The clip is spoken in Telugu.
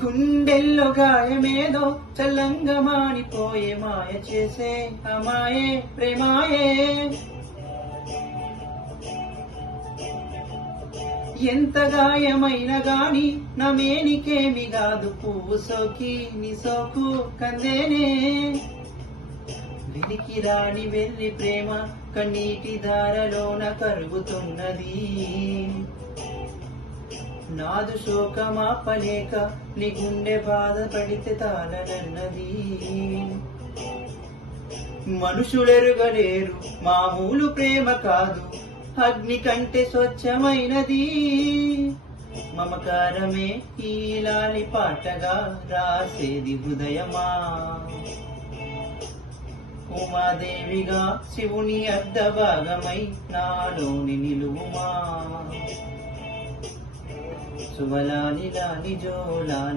గుండెల్లో గాయమేదో చల్లంగా మానిపోయే మాయ చేసే అమాయే ప్రేమాయే. ఎంత గాయమైనా గాని నా మేనికేమి కాదు, పువ్వు సోకి నీ సోకు కందేనే. వెలికి రాని వెళ్ళి ప్రేమ కన్నీటి ధారలోన కరుగుతున్నది. నాదు శోకమాపలేక నీ గుండె బాధ పడితే తాళనన్నది. మనుషులెరుగలేరు మామూలు ప్రేమ కాదు, అగ్ని కంటే స్వచ్ఛమైనది. మమకారమే ఈ లాలి పాటగా రాసేది హృదయమా. ఉమాదేవిగా శివుని అర్ధ భాగమై నాలోని నిలువుమా. శుభలాలి లాలి జోలాలి